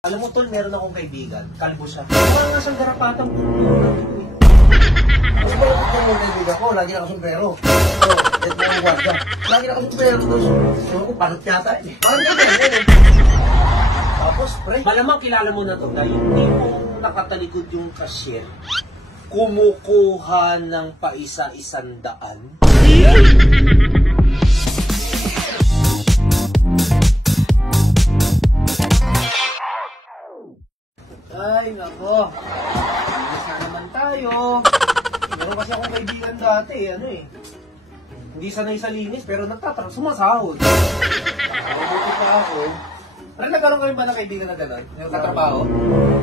Alam mo, tol, meron akong kaibigan. Kalbo siya. Mga nga siyang garapatang puno. Mas malapit na yung kaibigan ko, lagi nakasumpero. Oo, et mo ang gwarda. Lagi nakasumpero doon. Ewan ko, panot yata eh. Parang ganyan eh. Tapos, pre, malamang kilala mo na to dahil yung tipong nakatalikod yung cashier, kumukuha ng paisa-isandaan. Ay, nako. Inis na naman tayo. Meron kasi akong kaibigan dati, hindi sanay sa linis, pero sumasahod. Mabuti pa ako. Parang nagkaroon kayo ba ng kaibigan na gano'n? Yung katrabaho?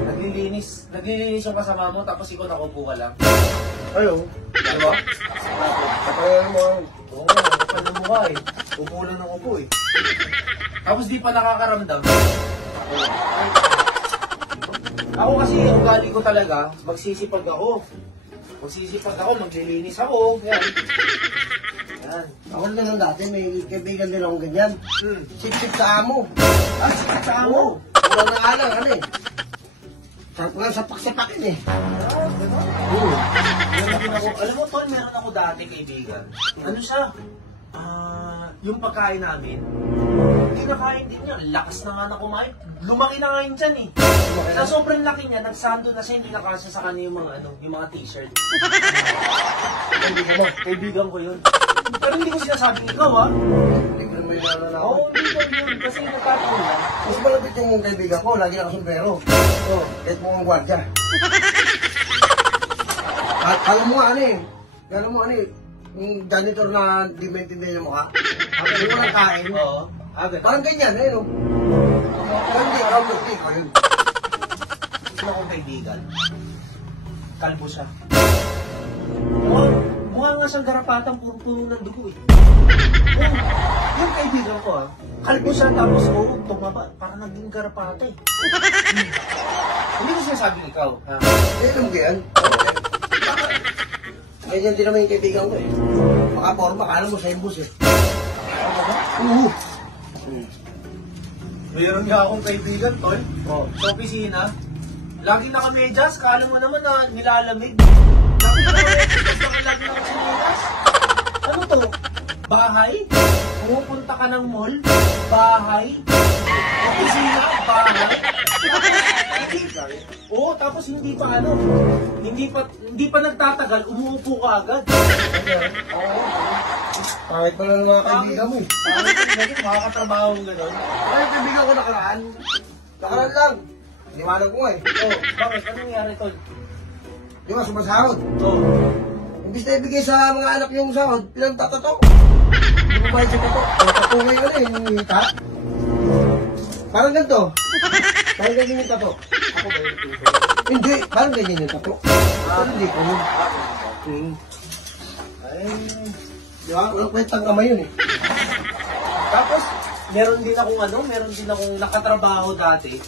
Naglilinis yung kasama mo, tapos ikaw nakupo ka lang. Ayaw. Diba? Kapayalan mo ako. Oo, kapal na mukha eh. Upo lang ng upo eh. Tapos di pa nakakaramdam. Ako kasi, ugali ko talaga, magsisipag ako, maglilinis ako, yan. Yan. Ako rin naman dati, may kaibigan din akong ganyan. Sip-sip sa amo. Ah, sikat sa amo. Walang naalang, Sarap nga sapak-sapakin eh. Ah, gano'n. Alam mo, tol, meron ako dati kaibigan. Ano siya? Yung pagkain namin, hindi nakain din niya. Lakas na nga na kumain. Lumaki na nga yun dyan eh. Sa sobrang laki niya, nagsando na siya, hindi nakasya sa kanya yung mga t-shirt. Kaibigan mo. Kaibigan ko yun. Pero hindi ko sinasabing ikaw, ha? Hindi ko naman inaalan ako. Oo, hindi ko yun. Kasi nagkataon lang. Mas malapit yung kaibigan ko, lagi nakasumpero. Oo, et mo ang gwarda. At alam mo yung janitor na di maintindihan yung mukha. Hindi ko lang kain. Oo. Parang ganyan, no? Pero hindi, alam mo, hindi ko yun. Sino akong kaibigan? Kalbo siya. Mukha nga siyang garapatang puro-puro ng dugo eh. Yung kaibigan ko kalbo siya tapos tumaba. Parang naging garapata eh. Hindi ko sinasabing ikaw. Alam mo yan? Ganyan din naman yung kaibigan ko eh. Makaporma, kala mo sa imbus eh. Oo. Mayroon nga akong kaibigan, tol. Sa opisina. Lagi naka-medyas, kala mo naman na nilalamig. Lagi naka-sinilas. Ano to? Bahay? Pumupunta ka ng mall? Bahay? Opisina? Bahay? Oo, tapos hindi pa nagtatagal, umuupo ka agad. Oo. Pangit pala ng mga kaibigan mo eh. Makakatrabaho ng gano'n. Ay, kaibigan ko nakaraan. Nakaraan lang. Liwanag ko nga eh. Bakit? Anong nangyari, tol? Di ba, sumasahod? Imbis na ibigay sa mga anak yung sahod, pinagtatato. Hindi ko bayad sa tato. Ang tato ngayon yung hita. Parang ganito. Parang ganyan yung tato. Ako ba yung tubo? Hindi, parang ganyan yung tato. Pero hindi ko yun. Ay, Di ba? Walang kwentang kamay yun eh. tapos, meron din akong nakatrabaho dati.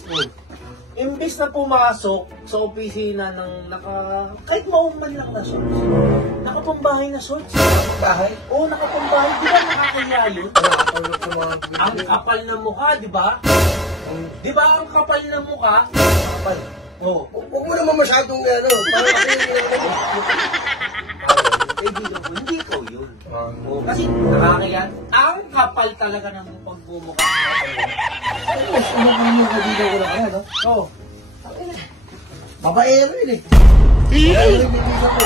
Imbis na pumasok sa opisina ng kahit maumman lang na shorts. Nakapambahay na shorts. Bahay. Oo, nakapambahay. Di ba nakakaya yun? Nakakapalok sa mga Ang kapal ng mukha, di ba? Di ba ang kapal ng mukha? kapal. Oo. Huwag mo naman masyadong parang ako yung Kaibigan ko, hindi ikaw yun. Oo, kasi nakakaya. Ang kapal talaga ng pagmumukha. Mas umabili yung kaibigan ko na kaya, no? Oo. Babaero yun eh. Babaero yung kaibigan ko.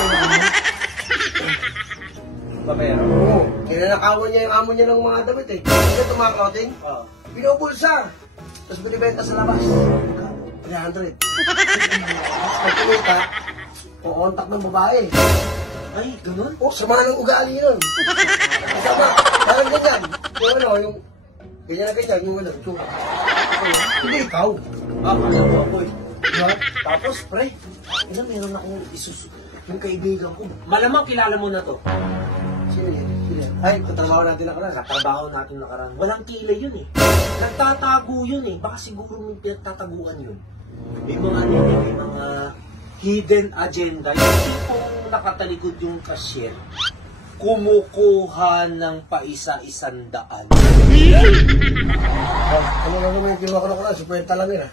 Babero? Oo. Kinanakawan niya yung amo niya ng mga damit eh. Hindi ito mga clothing. Oo. Binubulsa. Tapos binibenta sa labas. 300. Pag kumita, pukontak ng babae. Ay, ganun? Oh, sama ng ugali nun. Sama. Parang ganyan. Yung ganyan na ganyan, yung itsura. Hindi ikaw. Kaya po ako eh. Diba? Tapos, pre, meron akong yung kaibigan ko. Malamang kilala mo na to. Sino yun? Ay, katrabaho natin nakaraan. Trabaho natin nakaraan. Walang kilay yun eh. Nagtatago yun eh. Baka siguro may pinagtataguan yun. May mga hidden agenda. Yung tipong nakatalikod yung cashier, kumukuha ng paisa-isandaan. Ano na naman yung kinuha ko nakaraan? 50 lang yun ah.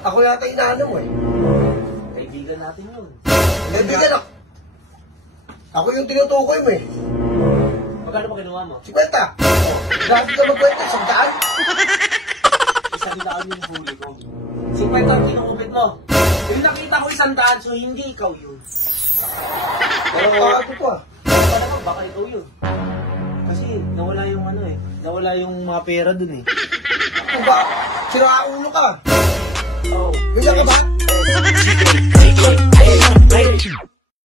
Ako yata inaano mo eh. Kaibigan natin yun. Kaibigan ako. Ako yung tinutukoy mo eh. Magkano pa kinuha mo? 50. Grabe ka magkwenta, 100. 100 yung huli ko. 50 ang kinukupit mo. Yung nakita ko 100, so hindi ikaw yun. Pero ako ko ah. Baka naman, baka ikaw yun. Kasi nawala yung ano eh. Nawala yung mga pera dun eh. Ako ba? Siraulo ka. Oh. Ganyan ka ba? Hey, hey, hey, hey.